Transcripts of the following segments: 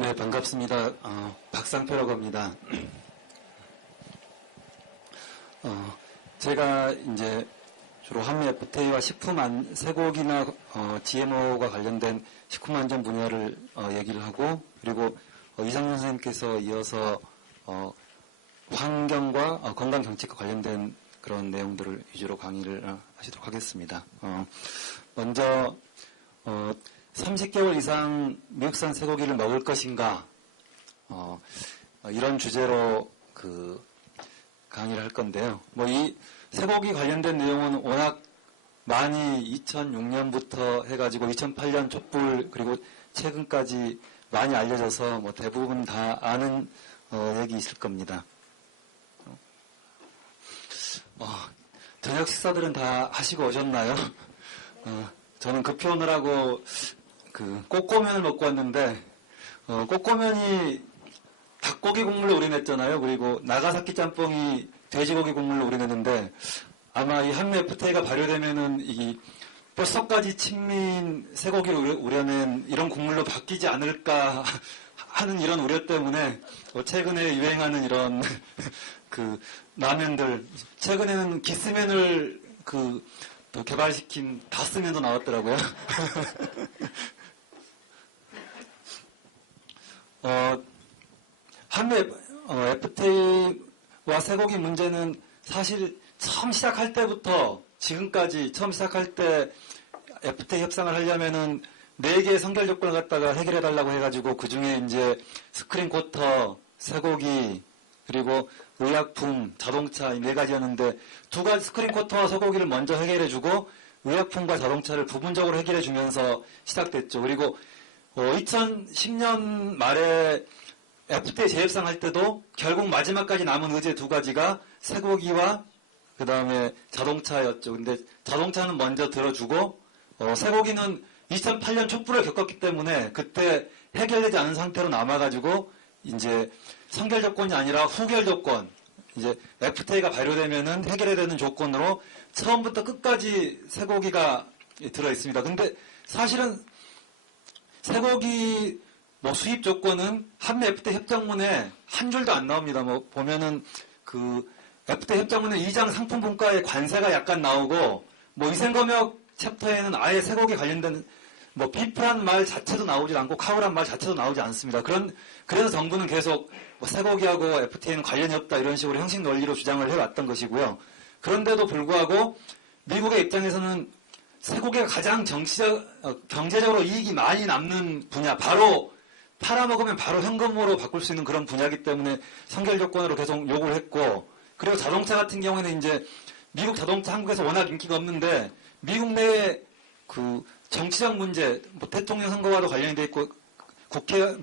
네, 반갑습니다. 박상표라고 합니다. 제가 이제 주로 한미 FTA와 식품 쇠고기나 GMO가 관련된 식품 안전 분야를 얘기를 하고, 그리고 이상준 선생님께서 이어서 환경과 건강 정책과 관련된 그런 내용들을 위주로 강의를 하시도록 하겠습니다. 먼저 30개월 이상 미국산 쇠고기를 먹을 것인가, 이런 주제로 강의를 할 건데요. 이 쇠고기 관련된 내용은 워낙 많이 2006년부터 해가지고 2008년 촛불 그리고 최근까지 많이 알려져서 대부분 다 아는 얘기 있을 겁니다. 저녁 식사들은 다 하시고 오셨나요? 저는 그 표현을하고 꼬꼬면을 먹고 왔는데, 꼬꼬면이 닭고기 국물로 우려냈잖아요. 그리고 나가사키 짬뽕이 돼지고기 국물로 우려냈는데, 아마 이 한미 FTA가 발효되면은 이 뼛속까지 친민 쇠고기를 우려낸 이런 국물로 바뀌지 않을까 하는 이런 우려 때문에 최근에 유행하는 이런 라면들, 최근에는 기스면을 또 개발시킨 다스면도 나왔더라고요. 한미 FTA와 쇠고기 문제는 사실 처음 시작할 때부터 지금까지 처음 시작할 때 FTA 협상을 하려면은 4개의 선결 조건을 갖다가 해결해달라고 해가지고 그 중에 이제 스크린 쿼터, 쇠고기, 그리고 의약품, 자동차 이 4가지였는데 2가지 스크린 쿼터와 쇠고기를 먼저 해결해주고 의약품과 자동차를 부분적으로 해결해주면서 시작됐죠. 그리고 2010년 말에 FTA 재협상할 때도 결국 마지막까지 남은 의제 2가지가 쇠고기와 그 다음에 자동차였죠. 근데 자동차는 먼저 들어주고 쇠고기는 2008년 촛불을 겪었기 때문에 그때 해결되지 않은 상태로 남아가지고 이제 선결 조건이 아니라 후결 조건, 이제 FTA가 발효되면은 해결해야 되는 조건으로 처음부터 끝까지 쇠고기가 들어있습니다. 근데 사실은 쇠고기 수입 조건은 한미 FTA 협정문에 한 줄도 안 나옵니다. 보면은 FTA 협정문에 2장 상품 분과의 관세가 약간 나오고, 위생검역 챕터에는 아예 쇠고기 관련된 비프란 말 자체도 나오지 않고 카우란 말 자체도 나오지 않습니다. 그래서 정부는 계속 쇠고기하고 FTA는 관련이 없다 이런 식으로 형식 논리로 주장을 해왔던 것이고요. 그런데도 불구하고 미국의 입장에서는 쇠고기가 가장 경제적으로 이익이 많이 남는 분야, 바로 팔아먹으면 바로 현금으로 바꿀 수 있는 그런 분야이기 때문에 선결 조건으로 계속 요구를 했고, 그리고 자동차 같은 경우에는 이제 미국 자동차 한국에서 워낙 인기가 없는데 미국 내에 정치적 문제, 대통령 선거와도 관련이 돼 있고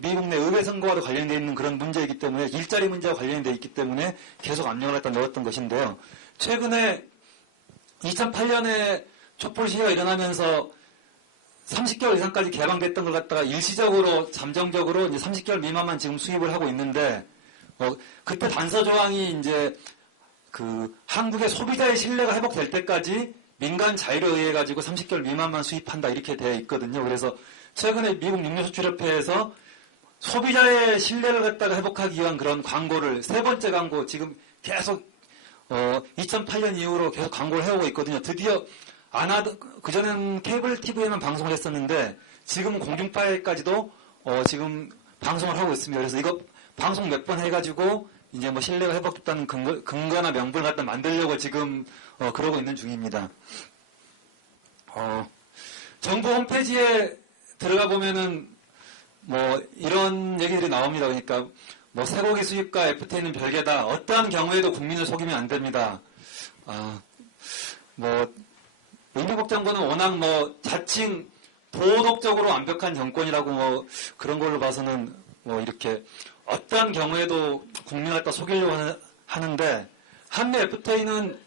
미국 내 의회 선거와도 관련이 돼 있는 그런 문제이기 때문에 일자리 문제와 관련이 돼 있기 때문에 계속 압력을 갖다 넣었던 것인데요. 최근에 2008년에 촛불 시위가 일어나면서 30개월 이상까지 개방됐던 걸 갖다가 일시적으로 잠정적으로 이제 30개월 미만만 지금 수입을 하고 있는데, 그때 단서 조항이 이제 한국의 소비자의 신뢰가 회복될 때까지 민간 자율에 의해 가지고 30개월 미만만 수입한다 이렇게 되어 있거든요. 그래서 최근에 미국 육류수출협회에서 소비자의 신뢰를 갖다가 회복하기 위한 그런 광고를 3번째 광고 지금 계속 2008년 이후로 계속 광고를 해오고 있거든요. 드디어 그전에는 케이블 TV에만 방송을 했었는데 지금은 공중파에까지도 지금 방송을 하고 있습니다. 그래서 이거 방송 몇 번 해가지고 이제 신뢰가 회복됐다는 근거나 명분을 갖다 만들려고 지금 그러고 있는 중입니다. 정부 홈페이지에 들어가 보면은 이런 얘기들이 나옵니다. 그러니까 쇠고기 수입과 FTA는 별개다. 어떠한 경우에도 국민을 속이면 안 됩니다. 미국 정부는 워낙 자칭 도덕적으로 완벽한 정권이라고 그런 걸로 봐서는 이렇게 어떠한 경우에도 국민을 갖다 속이려고 하는데, 한미 FTA는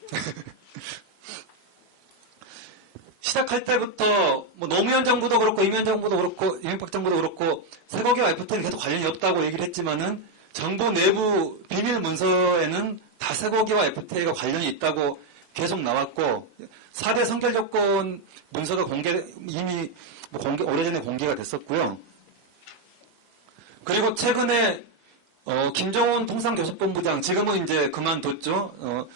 시작할 때부터 노무현 정부도 그렇고 이명박 정부도 그렇고 쇠고기와 FTA는 계속 관련이 없다고 얘기를 했지만은 정부 내부 비밀 문서에는 다 쇠고기와 FTA가 관련이 있다고 계속 나왔고, 4대 선결 조건 문서가 이미 오래전에 공개가 됐었고요. 그리고 최근에 김정은 통상교섭본부장, 지금은 이제 그만뒀죠.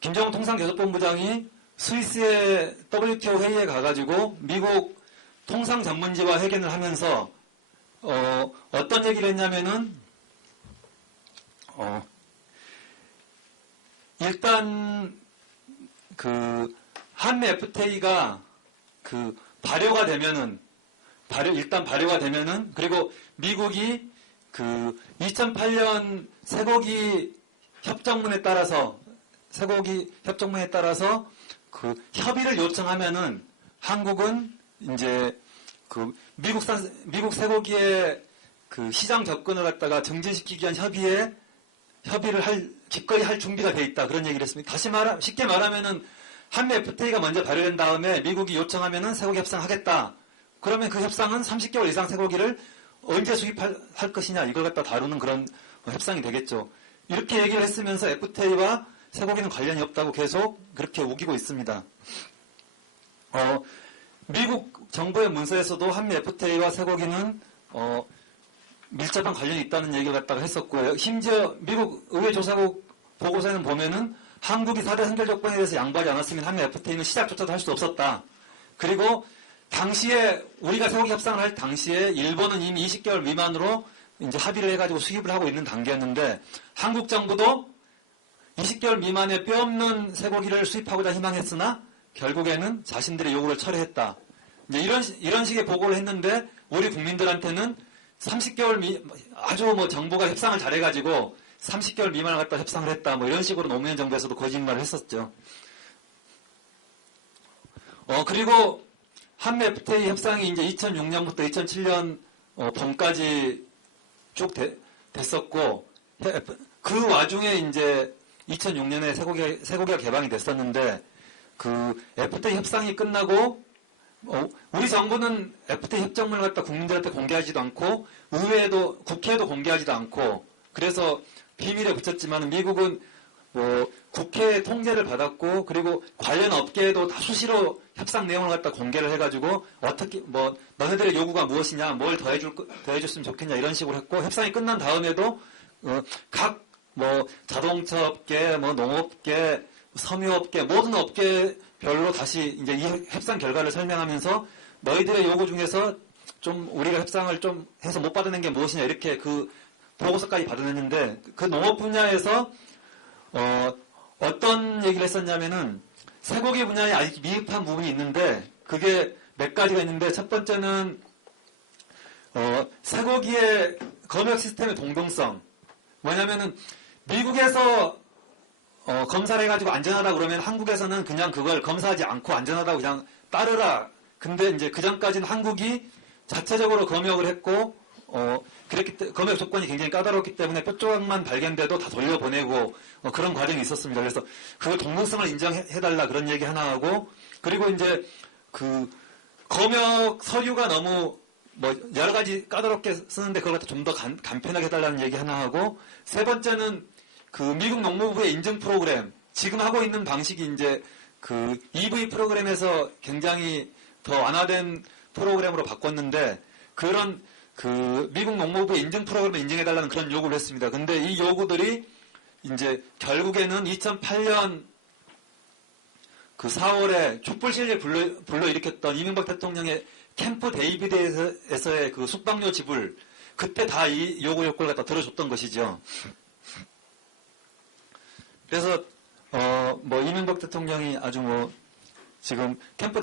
김정은 통상교섭본부장이 스위스의 WTO 회의에 가가지고 미국 통상전문지와 회견을 하면서 어떤 얘기를 했냐면은 일단 그 한미 FTA가 그 발효가 되면은 일단 발효가 되면은 그리고 미국이 그 2008년 쇠고기 협정문에 따라서 그 협의를 요청하면은 한국은 이제 그 미국 쇠고기의 그 시장 접근을 갖다가 증진시키기 위한 협의를 기꺼이 할 준비가 돼 있다. 그런 얘기를 했습니다. 쉽게 말하면은 한미 FTA가 먼저 발효된 다음에 미국이 요청하면은 쇠고기 협상하겠다. 그러면 그 협상은 30개월 이상 쇠고기를 언제 수입할 것이냐 이걸 갖다 다루는 그런 협상이 되겠죠. 이렇게 얘기를 했으면서 FTA와 쇠고기는 관련이 없다고 계속 그렇게 우기고 있습니다. 미국 정부의 문서에서도 한미 FTA와 쇠고기는 밀접한 관련이 있다는 얘기를 갖다가 했었고요. 심지어 미국 의회조사국 보고서에는 보면은 한국이 4대 한결 조건에 대해서 양보하지 않았으면 한미 FTA는 시작조차도 할 수 없었다. 그리고 당시에 우리가 쇠고기 협상을 할 당시에 일본은 이미 20개월 미만으로 이제 합의를 해가지고 수입을 하고 있는 단계였는데 한국 정부도 20개월 미만의 뼈 없는 쇠고기를 수입하고자 희망했으나 결국에는 자신들의 요구를 철회했다. 이제 이런 식의 보고를 했는데 우리 국민들한테는 30개월 아주 뭐 정부가 협상을 잘해가지고 30개월 미만을 갖다 협상을 했다. 뭐 이런 식으로 노무현 정부에서도 거짓말을 했었죠. 그리고 한미 FTA 협상이 이제 2006년부터 2007년 봄까지 쭉 됐었고 그 와중에 이제 2006년에 쇠고기가 개방이 됐었는데 그 FTA 협상이 끝나고 우리 정부는 FTA 협정문을 갖다 국민들한테 공개하지도 않고 국회에도 공개하지도 않고 그래서 비밀에 붙였지만 미국은 뭐 국회 통제를 받았고 그리고 관련 업계에도 다 수시로 협상 내용을 갖다 공개를 해가지고 어떻게 뭐 너네들의 요구가 무엇이냐 뭘 더해줬으면 좋겠냐 이런 식으로 했고 협상이 끝난 다음에도 각 뭐 자동차 업계 뭐 농업계 섬유업계 모든 업계별로 다시 이제 이 협상 결과를 설명하면서 너희들의 요구 중에서 좀 우리가 협상을 좀 해서 못 받아낸 게 무엇이냐 이렇게 그 보고서까지 받아냈는데 그 농업 분야에서 어떤 얘기를 했었냐면은 쇠고기 분야에 아직 미흡한 부분이 있는데 그게 몇 가지가 있는데 첫 번째는 쇠고기의 검역 시스템의 동등성 뭐냐면은 미국에서 검사를 해가지고 안전하다 그러면 한국에서는 그냥 그걸 검사하지 않고 안전하다고 그냥 따르라. 근데 이제 그 전까지는 한국이 자체적으로 검역을 했고 검역 조건이 굉장히 까다롭기 때문에 뼈 조각만 발견돼도 다 돌려보내고 그런 과정이 있었습니다. 그래서 그걸 동등성을 인정해달라 그런 얘기 하나 하고 그리고 이제 그 검역 서류가 너무 뭐 여러 가지 까다롭게 쓰는데 그걸 좀 더 간편하게 해달라는 얘기 하나 하고 세 번째는 그 미국 농무부의 인증 프로그램 지금 하고 있는 방식이 이제 그 EV 프로그램에서 굉장히 더 완화된 프로그램으로 바꿨는데 그런 그 미국 농무부의 인증 프로그램을 인증해달라는 그런 요구를 했습니다. 근데 이 요구들이 이제 결국에는 2008년 그 4월에 촛불 시위를 불러일으켰던 이명박 대통령의 캠프 데이비드에서의 그 숙박료 지불 그때 다 이 요구 요건을 갖다 들어줬던 것이죠. 그래서 뭐 이명박 대통령이 아주 뭐 지금 캠프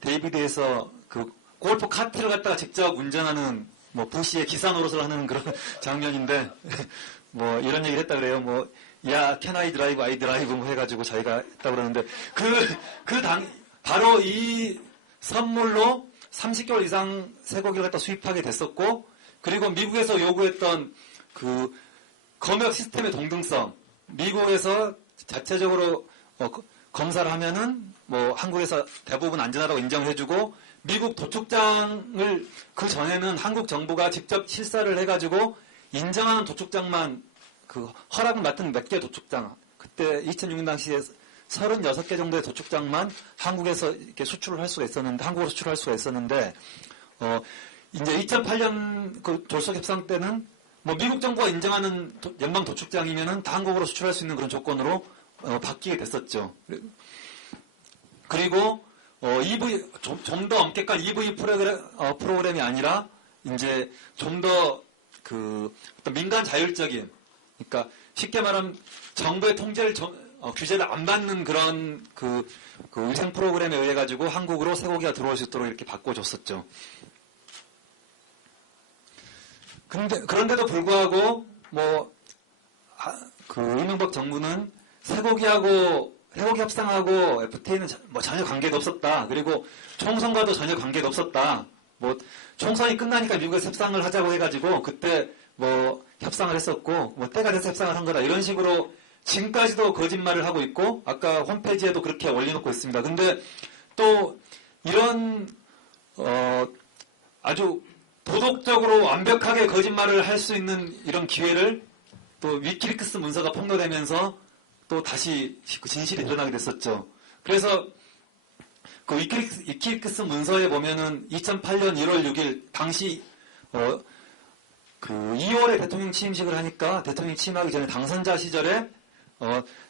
데이비드에서 그 골프 카트를 갖다가 직접 운전하는 뭐 부시의 기사 노릇을 하는 그런 장면인데 뭐 이런 얘기를 했다 그래요. 뭐 야, can I drive, I drive 뭐 해가지고 자기가 했다 그러는데 바로 이 선물로 30개월 이상 쇠고기를 갖다 수입하게 됐었고 그리고 미국에서 요구했던 그 검역 시스템의 동등성 미국에서 자체적으로 검사를 하면은 뭐 한국에서 대부분 안전하다고 인정해주고 미국 도축장을 그 전에는 한국 정부가 직접 실사를 해가지고 인정하는 도축장만 그 허락을 맡은 몇 개 도축장 그때 2006년 당시에 36개 정도의 도축장만 한국에서 이렇게 수출을 할 수가 있었는데 한국으로 수출할 수가 있었는데 이제 2008년 그 졸속 협상 때는 뭐 미국 정부가 인정하는 연방 도축장이면은 다 한국으로 수출할 수 있는 그런 조건으로 바뀌게 됐었죠. 그리고 EV 좀 더 엄격한 EV 프로그램이 아니라 이제 좀 더 그 어떤 민간 자율적인, 그러니까 쉽게 말하면 정부의 통제를 규제를 안 받는 그런 그 위생 프로그램에 의해 가지고 한국으로 쇠고기가 들어올 수 있도록 이렇게 바꿔줬었죠. 그런데도 불구하고 그 이명박 정부는 쇠고기 협상하고 FTA는 전혀 관계도 없었다. 그리고 총선과도 전혀 관계도 없었다. 총선이 끝나니까 미국에서 협상을 하자고 해가지고 그때 협상을 했었고 때가 돼서 협상을 한 거다. 이런 식으로 지금까지도 거짓말을 하고 있고 아까 홈페이지에도 그렇게 올려놓고 있습니다. 근데 또 이런 아주 도덕적으로 완벽하게 거짓말을 할 수 있는 이런 기회를 또 위키리크스 문서가 폭로되면서 또 다시 그 진실이 드러나게 됐었죠. 그래서 그 위키리크스 문서에 보면은 2008년 1월 6일 당시 그 2월에 대통령 취임식을 하니까 대통령 취임하기 전에 당선자 시절에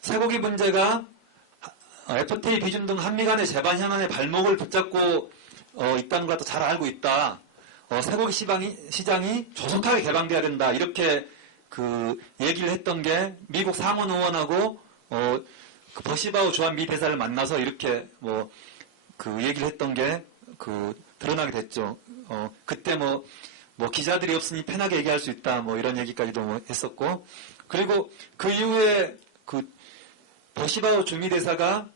쇠고기 문제가 FTA 비준 등 한미 간의 재반 현안의 발목을 붙잡고 있다는 걸 또 잘 알고 있다. 쇠고기 시장이 조속하게 개방돼야 된다. 이렇게 그 얘기를 했던 게 미국 상원 의원하고 그 버시바우 주한 미 대사를 만나서 이렇게 그 얘기를 했던 게 그 드러나게 됐죠. 그때 기자들이 없으니 편하게 얘기할 수 있다. 이런 얘기까지도 했었고, 그리고 그 이후에 그 버시바우 주미 대사가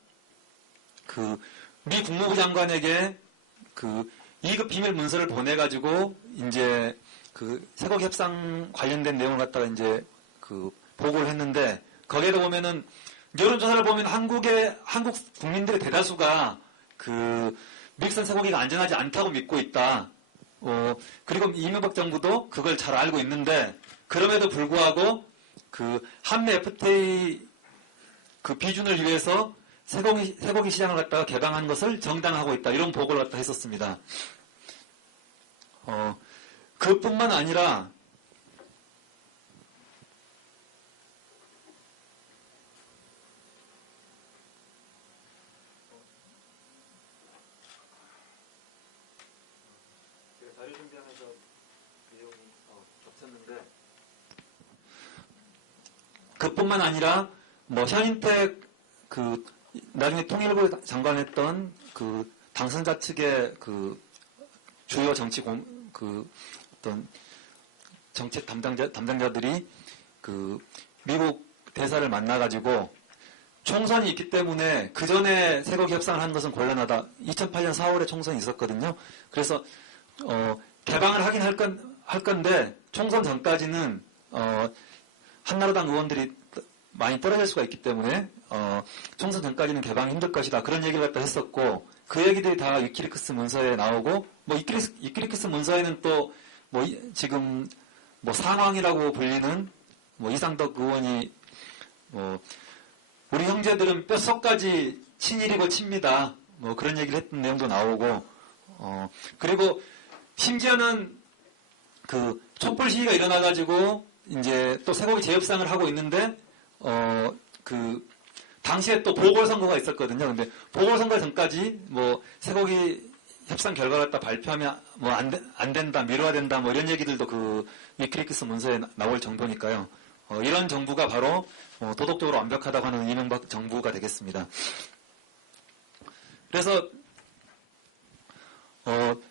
그 미 국무부 장관에게 그 2급 비밀 문서를 보내가지고 이제 그 쇠고기 협상 관련된 내용을 갖다가 이제 그 보고를 했는데 거기에도 보면은 여론조사를 보면 한국 국민들의 대다수가 그 미국산 쇠고기가 안전하지 않다고 믿고 있다. 그리고 이명박 정부도 그걸 잘 알고 있는데 그럼에도 불구하고 그 한미 FTA 그 비준을 위해서 쇠고기 시장을 갖다가 개방한 것을 정당화하고 있다. 이런 보고를 갖다 했었습니다. 그뿐만 아니라 자료 준비하면서 내용이 겹쳤는데 그뿐만 아니라 현인택 그 나중에 통일부 장관했던 그 당선자 측의 그 주요 어떤 정책 담당자들이 그 미국 대사를 만나가지고 총선이 있기 때문에 그 전에 쇠고기 협상을 하는 것은 곤란하다. 2008년 4월에 총선이 있었거든요. 그래서 개방을 하긴 할 건데 총선 전까지는 한나라당 의원들이 많이 떨어질 수가 있기 때문에 총선 전까지는 개방이 힘들 것이다. 그런 얘기를 갖다 했었고 그 얘기들이 다 위키리크스 문서에 나오고 위키리크스 문서에는 또 지금 상황이라고 불리는 이상덕 의원이 우리 형제들은 뼛속까지 친일이고 칩니다. 그런 얘기를 했던 내용도 나오고 그리고 심지어는 그 촛불 시위가 일어나가지고 이제 또 쇠고기 재협상을 하고 있는데 그 당시에 또 보궐선거가 있었거든요. 근데 보궐선거 전까지 쇠고기 협상 결과를 갖다 발표하면 안 된다, 미뤄야 된다, 이런 얘기들도 그 위키리크스 문서에 나올 정도니까요. 이런 정부가 바로 도덕적으로 완벽하다고 하는 이명박 정부가 되겠습니다. 그래서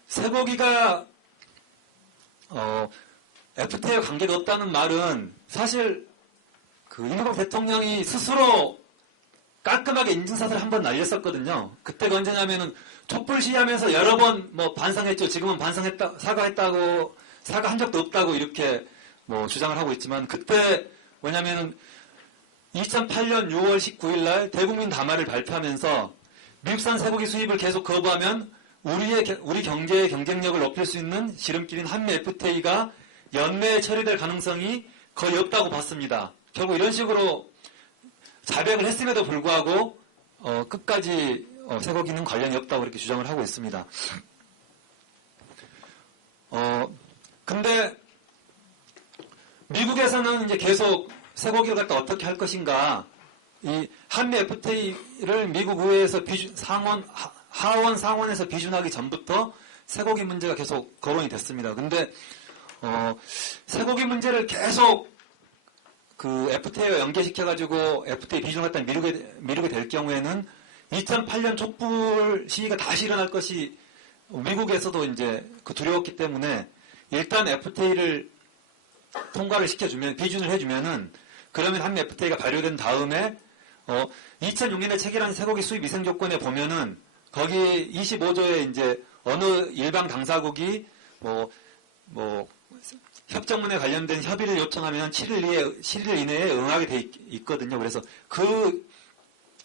쇠고기가 FTA와 관계가 없다는 말은 사실 그 이명박 대통령이 스스로 깔끔하게 인증사를 한번 날렸었거든요. 그때가 언제냐면은 촛불 시위하면서 여러 번 반성했죠. 지금은 사과한 적도 없다고 이렇게 주장을 하고 있지만 그때 뭐냐면은 2008년 6월 19일 날 대국민 담화를 발표하면서 미국산 쇠고기 수입을 계속 거부하면 우리 경제의 경쟁력을 높일 수 있는 지름길인 한미 FTA가 연내에 처리될 가능성이 거의 없다고 봤습니다. 결국 이런 식으로 자백을 했음에도 불구하고 끝까지 쇠고기는 관련이 없다고 이렇게 주장을 하고 있습니다. 근데 미국에서는 이제 계속 쇠고기를 갖다 어떻게 할 것인가, 이 한미 FTA를 미국 의회에서 하원 상원에서 비준하기 전부터 쇠고기 문제가 계속 거론이 됐습니다. 근데 쇠고기 문제를 계속 그 FTA와 연계시켜가지고 FTA 비준을 갖다 미루게 될 경우에는 2008년 촛불 시위가 다시 일어날 것이 미국에서도 이제 그 두려웠기 때문에 일단 FTA를 통과를 시켜주면, 비준을 해주면은, 그러면 한미 FTA가 발효된 다음에 2006년에 체결한 쇠고기 수입 위생 조건에 보면은 거기 25조에 이제 어느 일방 당사국이 협정문에 관련된 협의를 요청하면 7일 이내에 응하게 돼 있거든요. 그래서 그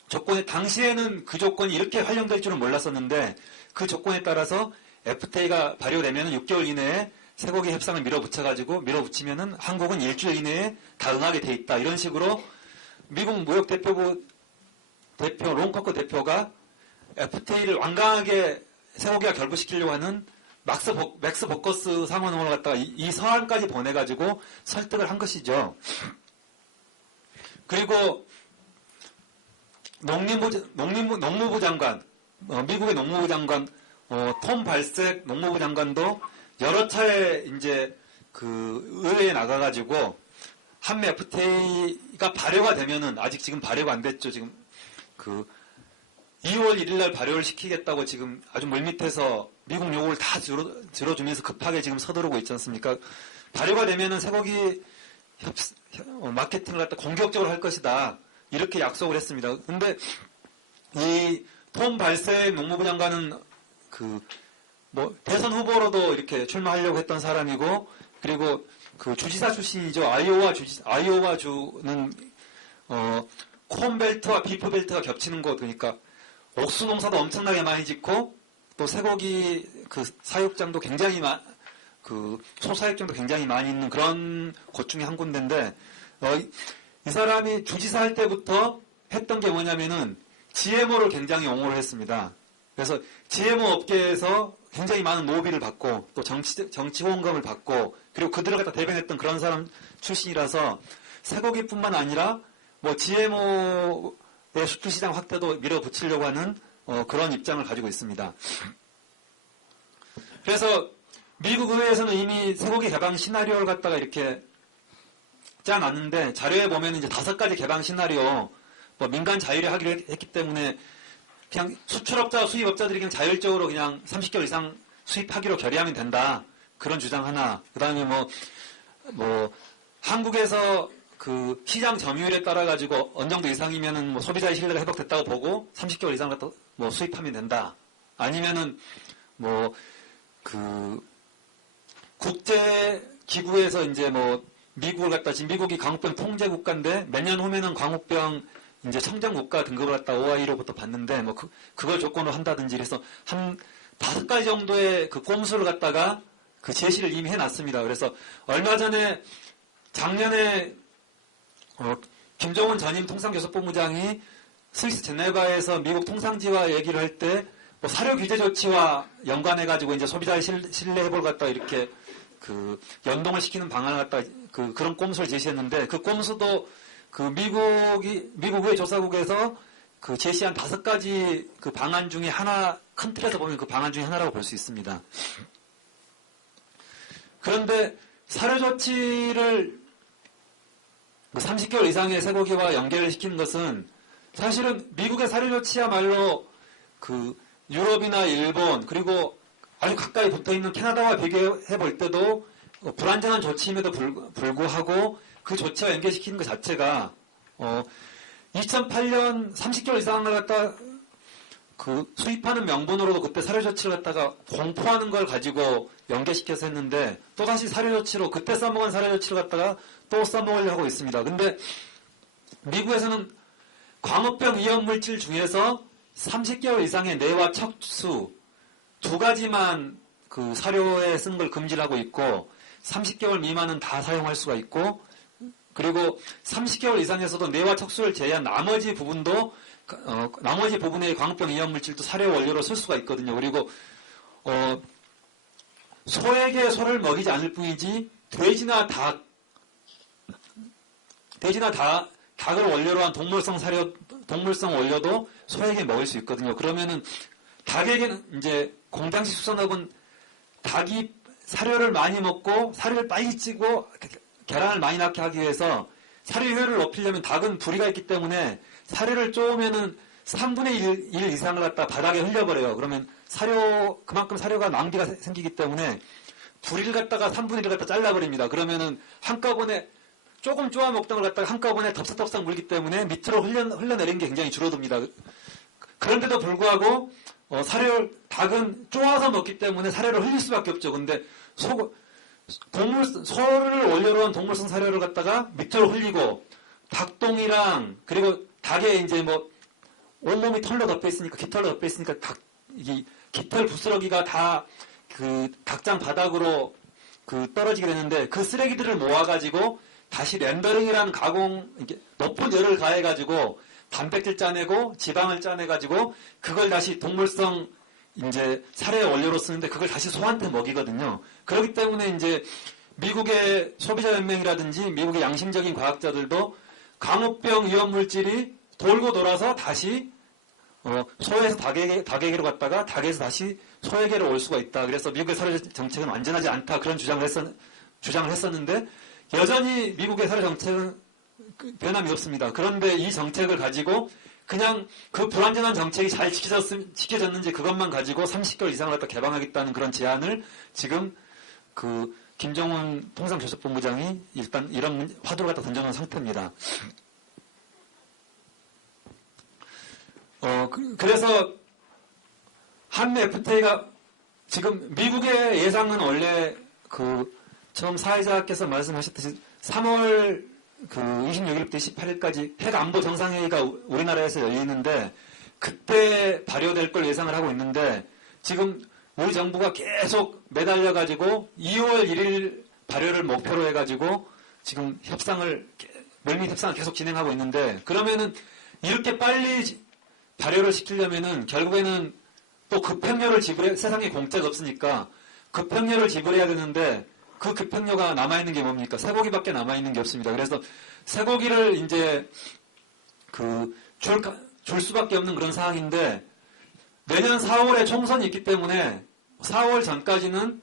조건에, 당시에는 그 조건이 이렇게 활용될 줄은 몰랐었는데 그 조건에 따라서 FTA가 발효되면 6개월 이내에 쇠고기 협상을 밀어붙이면은 한국은 일주일 이내에 다 응하게 돼 있다. 이런 식으로 미국 무역 대표 롱커커 대표가 FTA를 완강하게 쇠고기와 결부시키려고 하는 맥스 보커스 상원을 갖다가 이 서한까지 보내가지고 설득을 한 것이죠. 그리고 농무부 장관, 미국의 농무부 장관, 톰 발색 농무부 장관도 여러 차례 이제 그 의회에 나가가지고 한미 FTA가 발효가 되면은, 아직 지금 발효가 안 됐죠. 지금 그 2월 1일 날 발효를 시키겠다고 지금 아주 물밑에서 미국 요구를 다 들어주면서 급하게 지금 서두르고 있지 않습니까? 발효가 되면은 쇠고기 마케팅을 갖다 공격적으로 할 것이다. 이렇게 약속을 했습니다. 근데 이 톰 발색 농무부 장관은 대선 후보로도 이렇게 출마하려고 했던 사람이고, 그리고 그 주지사 출신이죠. 아이오와 주는 콘벨트와 비프벨트가 겹치는 곳, 그러니까 옥수 농사도 엄청나게 많이 짓고 또 쇠고기 그 사육장도 굉장히 소사육장도 굉장히 많이 있는 그런 곳 중에 한 군데인데, 이 사람이 주지사 할 때부터 했던 게 뭐냐면은 GMO를 굉장히 옹호를 했습니다. 그래서 GMO 업계에서 굉장히 많은 로비를 받고 또 정치 호응금을 받고, 그리고 그들을 갖다 대변했던 그런 사람 출신이라서 쇠고기뿐만 아니라 GMO의 수출 시장 확대도 밀어붙이려고 하는 그런 입장을 가지고 있습니다. 그래서 미국 의회에서는 이미 쇠고기 개방 시나리오를 갖다가 이렇게 짜놨는데, 자료에 보면 이제 5가지 개방 시나리오, 민간 자율에 하기로 했기 때문에 그냥 수출업자, 수입업자들이 그냥 자율적으로 그냥 30개월 이상 수입하기로 결의하면 된다. 그런 주장 하나. 그 다음에 한국에서 그 시장 점유율에 따라가지고 어느 정도 이상이면은 소비자의 신뢰가 회복됐다고 보고 30개월 이상 갖다 수입하면 된다. 아니면은 국제기구에서 이제 미국을 갖다, 지금 미국이 광우병 통제 국가인데 몇 년 후면은 광우병 이제 청정 국가 등급을 갖다 OI로부터 받는데 그걸 조건으로 한다든지, 그래서 한 5가지 정도의 그 꼼수를 갖다가 그 제시를 이미 해놨습니다. 그래서 얼마 전에 작년에 김정은 전임 통상교섭본부장이 스위스 제네바에서 미국 통상지와 얘기를 할 때 사료 규제 조치와 연관해가지고 이제 소비자의 신뢰 회복을 갖다 이렇게 그 연동을 시키는 방안을 갖다 그런 꼼수를 제시했는데, 그 꼼수도 그 미국 의회 조사국에서 그 제시한 5가지 그 방안 중에 하나, 큰 틀에서 보면 그 방안 중에 하나라고 볼 수 있습니다. 그런데 사료 조치를 30개월 이상의 쇠고기와 연계를 시키는 것은 사실은 미국의 사료 조치야말로 그 유럽이나 일본, 그리고 아주 가까이 붙어있는 캐나다와 비교해 볼 때도 불완전한 조치임에도 불구하고 그 조치와 연계시키는 것 자체가 2008년 30개월 이상을 갖다 그 수입하는 명분으로도 그때 사료 조치를 갖다가 공포하는 걸 가지고 연계시켜서 했는데, 또다시 사료 조치로, 그때 써먹은 사료 조치를 갖다가 또 써먹으려고 하고 있습니다. 근데 미국에서는 광우병 위험 물질 중에서 30개월 이상의 뇌와 척수 2가지만 그 사료에 쓴 걸 금지를 하고 있고, 30개월 미만은 다 사용할 수가 있고, 그리고 30개월 이상에서도 뇌와 척수를 제외한 나머지 부분의 광우병 위험 물질도 사료 원료로 쓸 수가 있거든요. 그리고 소에게 소를 먹이지 않을 뿐이지 돼지나 닭을 원료로 한 동물성 원료도 소에게 먹일 수 있거든요. 그러면은 닭에게는 이제 공장식 수산업은 닭이 사료를 많이 먹고 사료를 빨리 찌고 계란을 많이 낳게 하기 위해서 사료 효율을 높이려면 닭은 부리가 있기 때문에 사료를 쪼으면은 3분의 1 이상을 갖다 바닥에 흘려버려요. 그러면 그만큼 사료가 낭비가 생기기 때문에 부리를 갖다가 3분의 1을 갖다 잘라버립니다. 그러면은 한꺼번에 조금 쪼아 먹던 걸 갖다가 한꺼번에 덥석덥석 물기 때문에 밑으로 흘러내리는 게 굉장히 줄어듭니다. 그런데도 불구하고 닭은 쪼아서 먹기 때문에 사료를 흘릴 수밖에 없죠. 근데 소를 원료로 한 동물성 사료를 갖다가 밑으로 흘리고 닭똥이랑 그리고 닭의 이제 뭐 온몸이 털로 덮여 있으니까 깃털로 덮여 있으니까 이 깃털 부스러기가 다 그 닭장 바닥으로 떨어지게 되는데 그 쓰레기들을 모아가지고 다시 렌더링이라는 높은 열을 가해가지고 단백질 짜내고 지방을 짜내가지고 그걸 다시 동물성 이제 사료의 원료로 쓰는데 그걸 다시 소한테 먹이거든요. 그렇기 때문에 이제 미국의 소비자연맹이라든지 미국의 양심적인 과학자들도 광우병 위험 물질이 돌고 돌아서 다시 소에서 닭에게로 갔다가 닭에서 다시 소에게로 올 수가 있다. 그래서 미국의 사료 정책은 완전하지 않다. 그런 주장을 했었는데 여전히 미국의 사료 정책은 변함이 없습니다. 그런데 이 정책을 가지고 그냥 그 불완전한 정책이 잘 지켜졌는지 그것만 가지고 30개월 이상을 갖다 개방하겠다는 그런 제안을 지금 김정은 통상교섭본부장이 일단 이런 화두를 갖다 던져놓은 상태입니다. 그래서 한미 FTA가 지금 미국의 예상은 원래 처음 사회자께서 말씀하셨듯이 3월 26일부터 28일까지 핵 안보 정상회의가 우리나라에서 열리는데 그때 발효될 걸 예상을 하고 있는데 지금 우리 정부가 계속 매달려가지고 2월 1일 발효를 목표로 해가지고 지금 물밑 협상을 계속 진행하고 있는데 그러면은 이렇게 빨리 발효를 시키려면은 결국에는 또 급행료를 세상에 공짜가 없으니까 급행료를 지불해야 되는데 그 급행료가 남아있는 게 뭡니까? 쇠고기밖에 남아있는 게 없습니다. 그래서 쇠고기를 이제 줄 수밖에 없는 그런 상황인데 내년 4월에 총선이 있기 때문에 4월 전까지는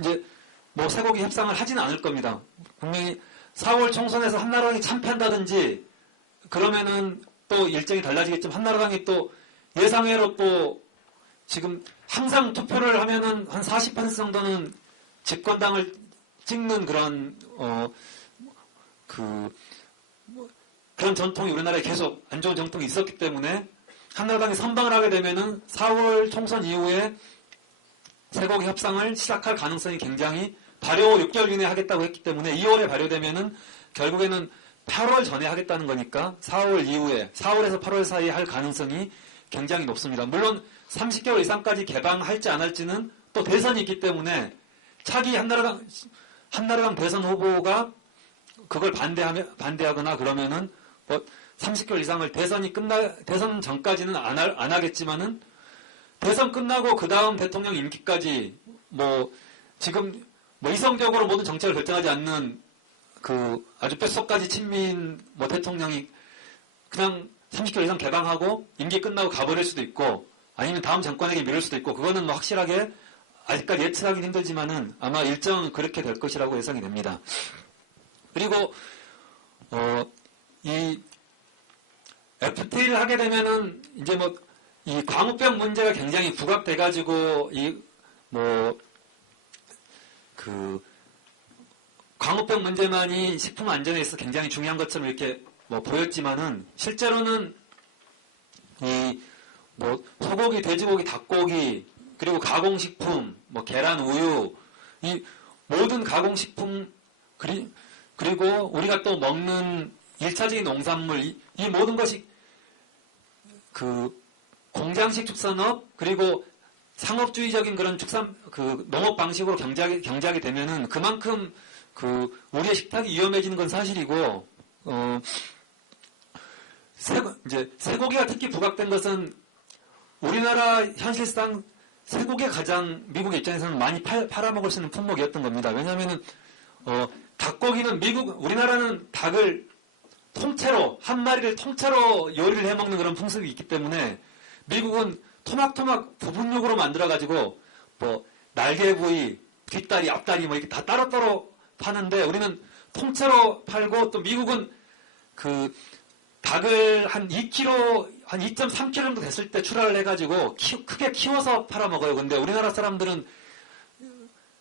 이제 뭐 쇠고기 협상을 하지는 않을 겁니다. 분명히 4월 총선에서 한나라당이 참패한다든지 그러면은 또 일정이 달라지겠지만 한나라당이 또 예상외로 또 지금 항상 투표를 하면은 한 40% 정도는 집권당을 찍는 그런 그런 전통이 우리나라에 계속 안 좋은 전통이 있었기 때문에 한나라당이 선방을 하게 되면은 4월 총선 이후에 쇠고기 협상을 시작할 가능성이 굉장히 발효 6개월 이내에 하겠다고 했기 때문에 2월에 발효되면은 결국에는 8월 전에 하겠다는 거니까 4월 이후에 4월에서 8월 사이에 할 가능성이 굉장히 높습니다. 물론 30개월 이상까지 개방할지 안 할지는 또 대선이 있기 때문에 차기 한나라당 대선 후보가 그걸 반대하거나 그러면은 뭐 30개월 이상을 대선 전까지는 안 하겠지만은 대선 끝나고 그 다음 대통령 임기까지 지금 이성적으로 모든 정책을 결정하지 않는 아주 뼛속까지 친민 대통령이 그냥 30개월 이상 개방하고 임기 끝나고 가버릴 수도 있고 아니면 다음 정권에게 미룰 수도 있고 그거는 확실하게 아직까지 예측하기는 힘들지만은 아마 일정은 그렇게 될 것이라고 예상이 됩니다. 그리고 이 FTA를 하게 되면은 이제 이 광우병 문제가 굉장히 부각돼가지고 광우병 문제만이 식품 안전에 있어 굉장히 중요한 것처럼 이렇게 보였지만은 실제로는 소고기, 돼지고기, 닭고기 그리고 가공식품, 계란, 우유 이 모든 가공식품 그리고 우리가 또 먹는 1차적인 농산물 이 모든 것이 공장식 축산업 그리고 상업주의적인 그런 농업 방식으로 경작이 되면은 그만큼 우리의 식탁이 위험해지는 건 사실이고 쇠고기가 특히 부각된 것은 우리나라 현실상 쇠고기가 가장 미국 입장에서는 많이 팔아먹을 수 있는 품목이었던 겁니다. 왜냐하면은 닭고기는 우리나라는 닭을 통째로 한 마리를 통째로 요리를 해먹는 그런 풍습이 있기 때문에 미국은 토막토막 부분육으로 만들어가지고 뭐 날개 부위, 뒷다리, 앞다리 뭐 이렇게 다 따로따로 파는데 우리는 통째로 팔고 또 미국은 그 닭을 한 2kg, 한 2.3kg 정도 됐을 때 출하를 해가지고 크게 키워서 팔아먹어요. 근데 우리나라 사람들은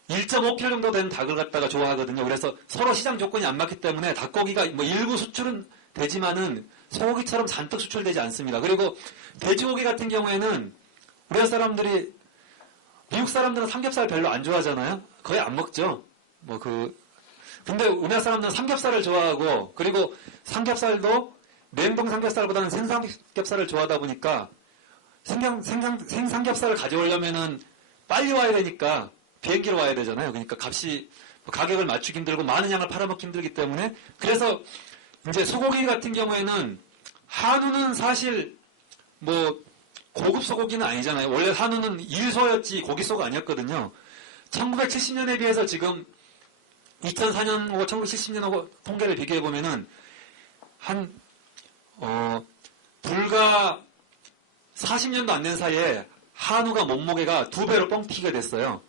1.5kg 정도 된 닭을 갖다가 좋아하거든요. 그래서 서로 시장 조건이 안 맞기 때문에 닭고기가 뭐 일부 수출은 되지만은 소고기처럼 잔뜩 수출되지 않습니다. 그리고 돼지고기 같은 경우에는 우리나라 사람들이 미국 사람들은 삼겹살 별로 안 좋아하잖아요. 거의 안 먹죠. 근데 우리나라 사람들은 삼겹살을 좋아하고 그리고 삼겹살도 냉동 삼겹살보다는 생삼겹살을 좋아하다 보니까 생삼겹살을 가져오려면은 빨리 와야 되니까 비행기로 와야 되잖아요. 그러니까 가격을 맞추기 힘들고 많은 양을 팔아먹기 힘들기 때문에 그래서 이제 소고기 같은 경우에는 한우는 사실 뭐 고급 소고기는 아니잖아요. 원래 한우는 일소였지 고기소가 아니었거든요. 1970년에 비해서 지금 2004년하고 1970년하고 통계를 비교해 보면은 불과 40년도 안 된 사이에 한우가 몸무게가 2배로 뻥튀기가 됐어요.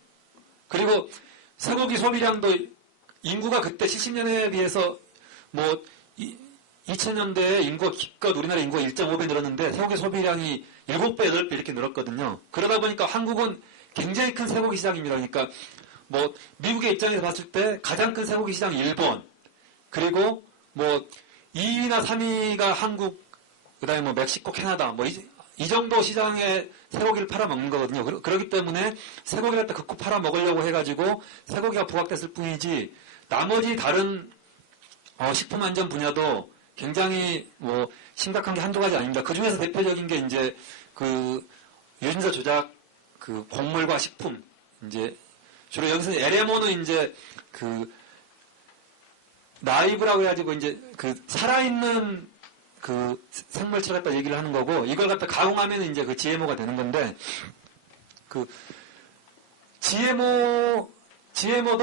그리고 쇠고기 소비량도 인구가 그때 70년에 비해서 뭐 2000년대에 인구가 기껏 우리나라 인구가 1.5배 늘었는데 쇠고기 소비량이 7배, 8배 이렇게 늘었거든요. 그러다 보니까 한국은 굉장히 큰 쇠고기 시장입니다. 그러니까 뭐 미국의 입장에서 봤을 때 가장 큰 쇠고기 시장이 일본, 그리고 뭐 2위나 3위가 한국, 그다음에 뭐 멕시코, 캐나다 뭐 이 정도 시장에 쇠고기를 팔아먹는 거거든요. 그렇기 때문에 쇠고기를 갖다 극구 팔아먹으려고 해가지고 쇠고기가 부각됐을 뿐이지 나머지 다른 식품 안전 분야도 굉장히 뭐 심각한 게 한두 가지 아닙니다. 그 중에서 대표적인 게 이제 그 유전자 조작 그 곡물과 식품 이제 주로 여기서 LMO는 이제 그 나이브라고 해가지고 이제 그 살아있는 그 생물체 갖다 얘기를 하는 거고 이걸 갖다 가공하면 이제 그 GMO가 되는 건데 그 GMO도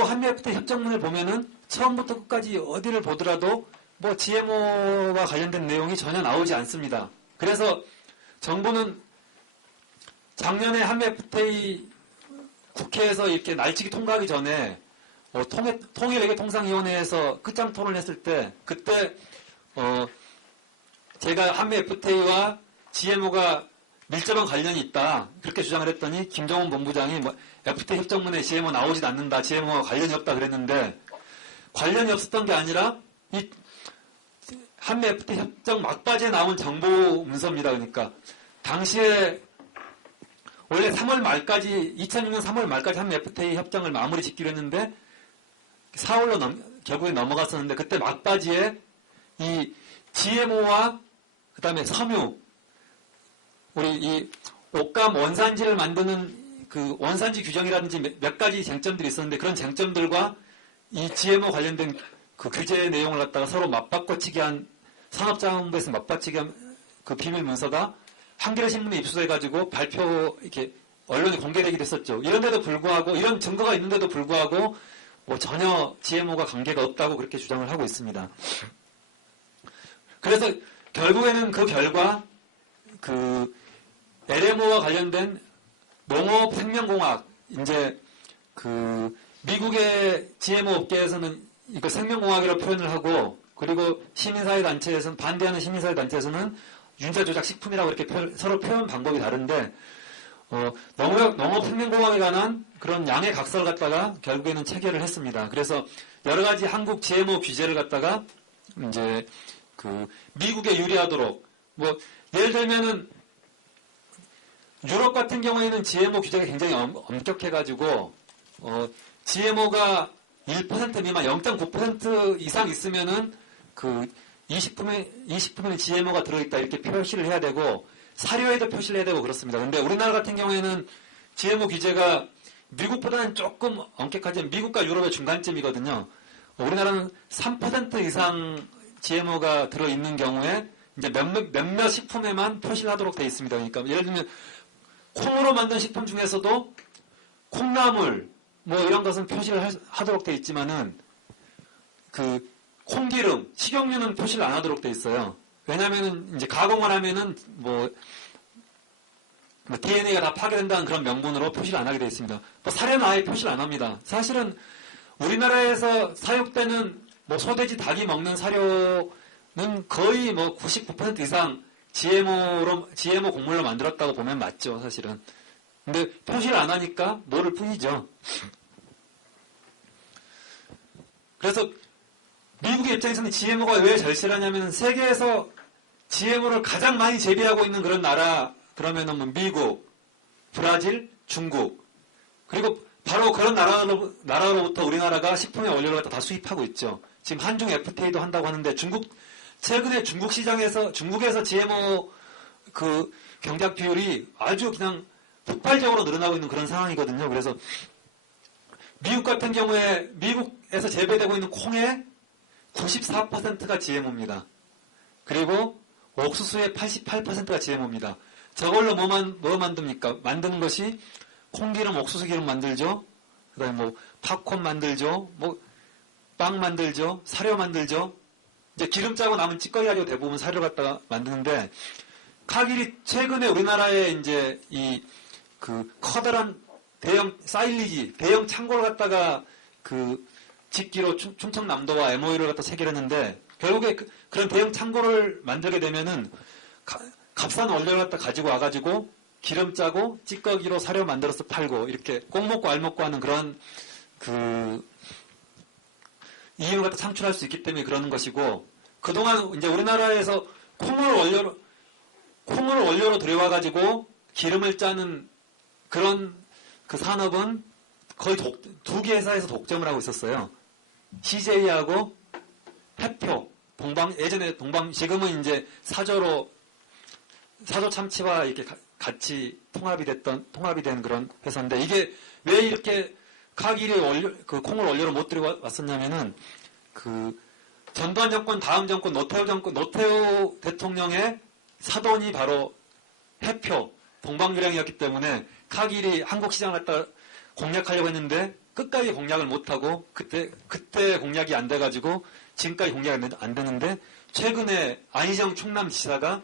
한미 FTA 협정문을 보면은 처음부터 끝까지 어디를 보더라도 뭐 GMO와 관련된 내용이 전혀 나오지 않습니다. 그래서 정부는 작년에 한미 FTA 국회에서 이렇게 날치기 통과하기 전에 통일외교통상위원회에서 끝장 토론을 했을 때 그때 제가 한미 FTA와 GMO가 밀접한 관련이 있다 그렇게 주장을 했더니 김정은 본부장이 뭐 FTA 협정문에 GMO 나오지도 않는다, GMO와 관련이 없다 그랬는데 관련이 없었던 게 아니라 이 한미 FTA 협정 막바지에 나온 정보 문서입니다. 그러니까 당시에 원래 3월 말까지 2006년 3월 말까지 한미 FTA 협정을 마무리 짓기로 했는데 4월로 결국에 넘어갔었는데 그때 막바지에 이 GMO와 그다음에 섬유 우리 이 옷감 원산지를 만드는 그 원산지 규정이라든지 몇 가지 쟁점들이 있었는데 그런 쟁점들과 이 GMO 관련된 그 규제 내용을 갖다가 서로 맞바꿔치기 한 산업자원부에서 맞바치기 한 그 비밀 문서가 한겨레 신문에 입수돼가지고 발표 이렇게 언론에 공개되기도 했었죠. 이런데도 불구하고 이런 증거가 있는데도 불구하고 뭐 전혀 GMO가 관계가 없다고 그렇게 주장을 하고 있습니다. 그래서 결국에는 그 결과 그 LMO와 관련된 농업 생명공학 이제 그 미국의 GMO 업계에서는 이거 생명공학이라고 표현을 하고 그리고 시민사회 단체에서는 반대하는 시민사회 단체에서는 유전자 조작 식품이라고 이렇게 서로 표현 방법이 다른데 농업 생명공학에 관한 그런 양해 각서를 갖다가 결국에는 체결을 했습니다. 그래서 여러 가지 한국 GMO 규제를 갖다가 이제 그 미국에 유리하도록 뭐 예를 들면은 유럽 같은 경우에는 GMO 규제가 굉장히 엄격해가지고 GMO가 1% 미만 0.9% 이상 있으면은 그 20품에 GMO가 들어있다 이렇게 표시를 해야 되고 사료에도 표시를 해야 되고 그렇습니다. 근데 우리나라 같은 경우에는 GMO 규제가 미국보다는 조금 엄격하지만 미국과 유럽의 중간쯤이거든요. 우리나라는 3% 이상 GMO가 들어있는 경우에 이제 몇몇 식품에만 표시를 하도록 되어 있습니다. 그러니까 예를 들면 콩으로 만든 식품 중에서도 콩나물 뭐 이런 것은 표시를 하도록 돼 있지만은 그 콩기름, 식용유는 표시를 안 하도록 돼 있어요. 왜냐면은 이제 가공을 하면은 뭐 DNA가 다 파괴된다는 그런 명분으로 표시를 안 하게 돼 있습니다. 뭐 사료는 아예 표시를 안 합니다. 사실은 우리나라에서 사육되는 뭐 소돼지, 닭이 먹는 사료는 거의 뭐 99% 이상 GMO 곡물로 만들었다고 보면 맞죠, 사실은. 근데 표시를 안 하니까 모를 뿐이죠. 그래서 미국의 입장에서는 GMO가 왜 절실하냐면 세계에서 GMO를 가장 많이 재배하고 있는 그런 나라 그러면은 뭐 미국, 브라질, 중국 그리고 바로 그런 나라로부터 우리나라가 식품의 원료를 갖다 다 수입하고 있죠. 지금 한중 FTA도 한다고 하는데 최근에 중국에서 GMO 그 경작 비율이 아주 그냥 폭발적으로 늘어나고 있는 그런 상황이거든요. 그래서 미국 같은 경우에 미국에서 재배되고 있는 콩의 94%가 GMO입니다. 그리고 옥수수의 88%가 GMO입니다. 저걸로 뭐 만듭니까? 만드는 것이 콩기름, 옥수수 기름 만들죠. 그다음에 뭐 팝콘 만들죠. 뭐 빵 만들죠. 사료 만들죠. 이제 기름 짜고 남은 찌꺼기 가지고 대부분 사료를 갖다가 만드는데 카길이 최근에 우리나라에 이제 이 그 커다란 대형 사일리지, 대형 창고를 갖다가 그 짓기로 충청남도와 MOU를 갖다 체결했는데 결국에 그런 대형 창고를 만들게 되면은 값싼 원료를 갖다 가지고 와가지고 기름 짜고 찌꺼기로 사료 만들어서 팔고 이렇게 꼭 먹고 알 먹고 하는 그런 그 이윤을 갖다 창출할 수 있기 때문에 그러는 것이고 그동안 이제 우리나라에서 콩을 원료로 들여와가지고 기름을 짜는 그런 그 산업은 거의 두 개 회사에서 독점을 하고 있었어요. CJ하고 해표, 예전에 지금은 이제 사조 참치와 이렇게 같이 통합이 된 그런 회사인데 이게 왜 이렇게 카길이 그 콩을 원료로 못 들여왔었냐면은 그 전두환 정권, 다음 정권, 노태우 대통령의 사돈이 바로 해표, 동방유량이었기 때문에 카길이 한국 시장을 갖다 공략하려고 했는데 끝까지 공략을 못하고 그때 공략이 안 돼가지고 지금까지 공략이 안 되는데 최근에 안희정 충남지사가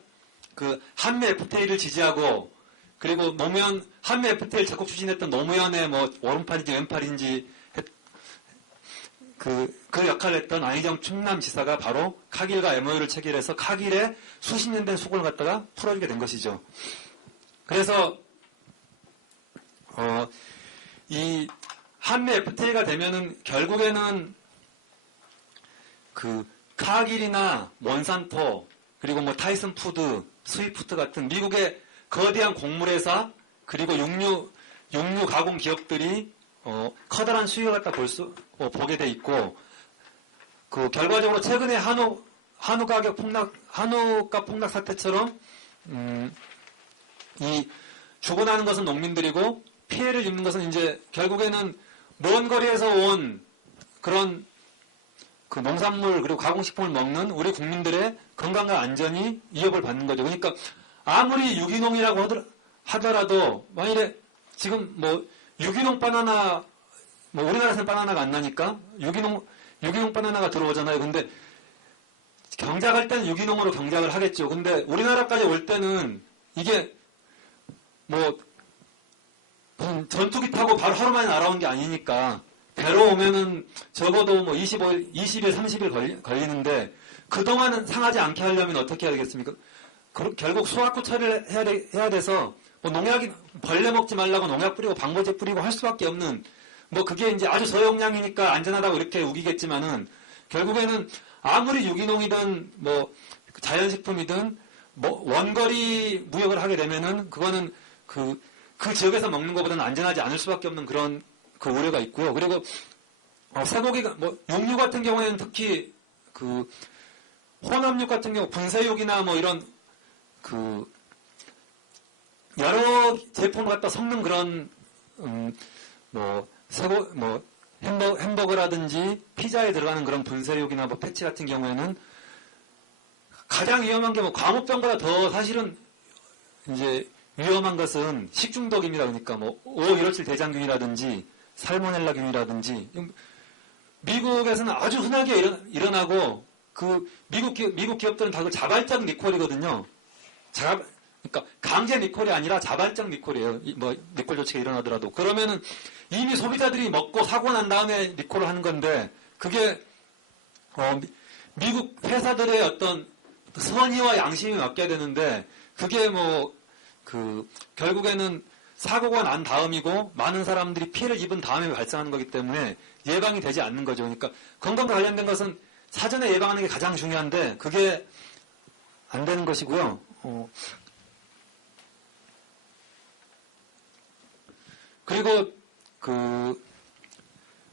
그 한미 FTA를 지지하고 그리고 한미 FTA를 적극 추진했던 노무현의 뭐 오른팔인지 왼팔인지 그 역할을 했던 안희정 충남지사가 바로 카길과 MOU를 체결해서 카길에 수십 년 된 수고를 갖다가 풀어주게 된 것이죠. 그래서 이 한미 FTA가 되면은 결국에는 그 카길이나 몬산토 그리고 뭐 타이슨 푸드, 스위프트 같은 미국의 거대한 곡물회사 그리고 육류 가공 기업들이 커다란 수익을 갖다 보게 돼 있고 그 결과적으로 최근에 한우가 폭락 사태처럼 이 죽어나는 것은 농민들이고 피해를 입는 것은 이제 결국에는 먼 거리에서 온 그런 그 농산물 그리고 가공식품을 먹는 우리 국민들의 건강과 안전이 위협을 받는 거죠. 그러니까 아무리 유기농이라고 하더라도 만일에 지금 뭐 유기농 바나나 뭐 우리나라에서는 바나나가 안 나니까 유기농 바나나가 들어오잖아요. 근데 경작할 때는 유기농으로 경작을 하겠죠. 근데 우리나라까지 올 때는 이게 뭐 전투기 타고 바로 하루 만에 날아온 게 아니니까 배로 오면은 적어도 뭐 20일, 30일 걸리는데 그동안은 상하지 않게 하려면 어떻게 해야 되겠습니까? 결국 수확후 처리를 해야 돼서 뭐 농약이 벌레 먹지 말라고 농약 뿌리고 방부제 뿌리고 할 수밖에 없는 뭐 그게 이제 아주 저용량이니까 안전하다고 이렇게 우기겠지만은 결국에는 아무리 유기농이든 뭐 자연식품이든 뭐 원거리 무역을 하게 되면은 그거는 그 지역에서 먹는 것보다는 안전하지 않을 수밖에 없는 그런 그 우려가 있고요. 그리고 쇠고기가 뭐 육류 같은 경우에는 특히 그 혼합육 같은 경우 분쇄육이나 뭐 이런 그 여러 제품을 갖다 섞는 그런 뭐 햄버거라든지 피자에 들어가는 그런 분쇄육이나 뭐 패치 같은 경우에는 가장 위험한 게 뭐 광우병보다 더 사실은 이제 위험한 것은 식중독입니다. 그러니까 뭐 O157 대장균이라든지 살모넬라균이라든지 미국에서는 아주 흔하게 일어나고 그 미국 기업들은 다 그 자발적 리콜이거든요. 그러니까 강제 리콜이 아니라 자발적 리콜이에요. 뭐 리콜 조치가 일어나더라도 그러면은 이미 소비자들이 먹고 사고 난 다음에 리콜을 하는 건데 그게 미국 회사들의 어떤 선의와 양심이 맡겨야 되는데 그게 뭐 결국에는 사고가 난 다음이고 많은 사람들이 피해를 입은 다음에 발생하는 거기 때문에 예방이 되지 않는 거죠. 그러니까 건강과 관련된 것은 사전에 예방하는 게 가장 중요한데 그게 안 되는 것이고요. 그리고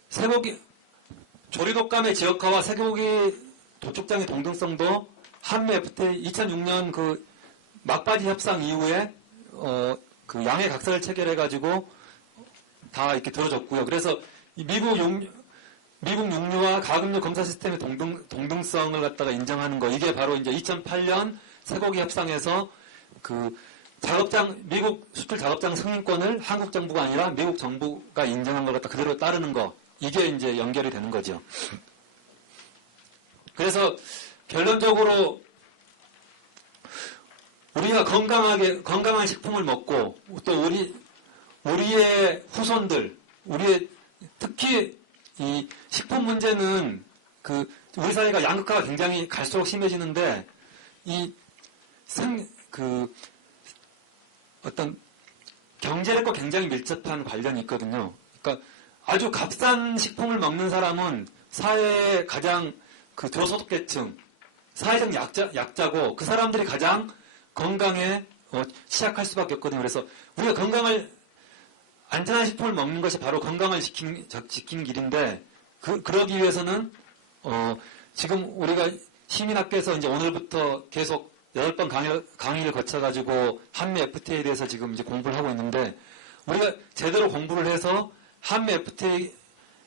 쇠고기 조리독감의 지역화와 쇠고기 도축장의 동등성도 한미 FTA 2006년 그 막바지 협상 이후에 그 양해 각서를 체결해가지고 다 이렇게 들어줬고요. 그래서 미국 육류와 가금류 검사 시스템의 동등성을 갖다가 인정하는 거 이게 바로 이제 2008년 쇠고기 협상에서 그 미국 수출 작업장 승인권을 한국 정부가 아니라 미국 정부가 인정한 걸 갖다 그대로 따르는 거 이게 이제 연결이 되는 거죠. 그래서 결론적으로 우리가 건강한 식품을 먹고 또 우리의 후손들, 특히 이 식품 문제는 우리 사회가 양극화가 굉장히 갈수록 심해지는데 어떤 경제력과 굉장히 밀접한 관련이 있거든요. 그러니까 아주 값싼 식품을 먹는 사람은 사회의 가장 저소득계층, 사회적 약자고 그 사람들이 가장 건강에 취약할 수밖에 없거든요. 그래서 우리가 안전한 식품을 먹는 것이 바로 건강을 지키는 길인데 그러기 위해서는 지금 우리가 시민학교에서 이제 오늘부터 계속 8번 강의를 거쳐가지고 한미 FTA에 대해서 지금 이제 공부를 하고 있는데 우리가 제대로 공부를 해서 한미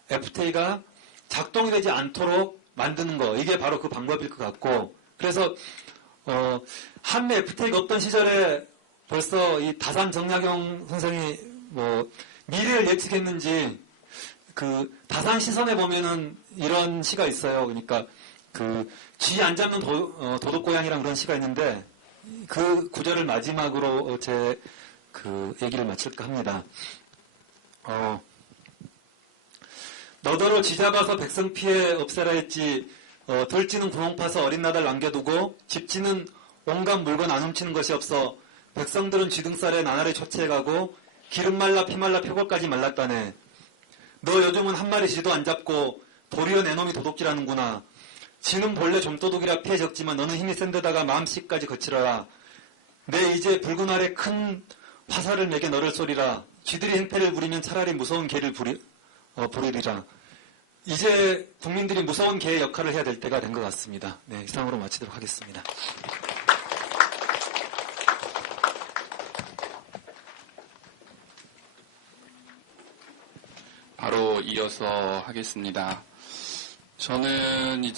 FTA가 작동이 되지 않도록 만드는 거 이게 바로 그 방법일 것 같고 그래서 한미 FTA가 없던 시절에 벌써 이 다산 정약용 선생이 뭐 미래를 예측했는지 다산 시선에 보면은 이런 시가 있어요. 그러니까 쥐 안 잡는 도둑고양이랑 그런 시가 있는데 그 구절을 마지막으로 제 얘기를 마칠까 합니다. 너더러 쥐 잡아서 백성 피해 없애라 했지 돌쥐는 구멍 파서 어린 나달 남겨두고 집쥐는 온갖 물건 안 훔치는 것이 없어 백성들은 쥐등살에 나날이 초췌해가고 기름 말라 피 말라 표고까지 말랐다네. 너 요즘은 한 마리 쥐도 안 잡고 도리어 내 놈이 도둑질하는구나. 쥐는 본래 좀도둑이라 피해 적지만 너는 힘이 센 데다가 마음씨까지 거칠어라. 내 이제 붉은 알에 큰 화살을 내게 너를 쏘리라. 쥐들이 행패를 부리면 차라리 무서운 개를 부리리라. 이제 국민들이 무서운 개의 역할을 해야 될 때가 된 것 같습니다. 네, 이상으로 마치도록 하겠습니다. 바로 이어서 하겠습니다. 저는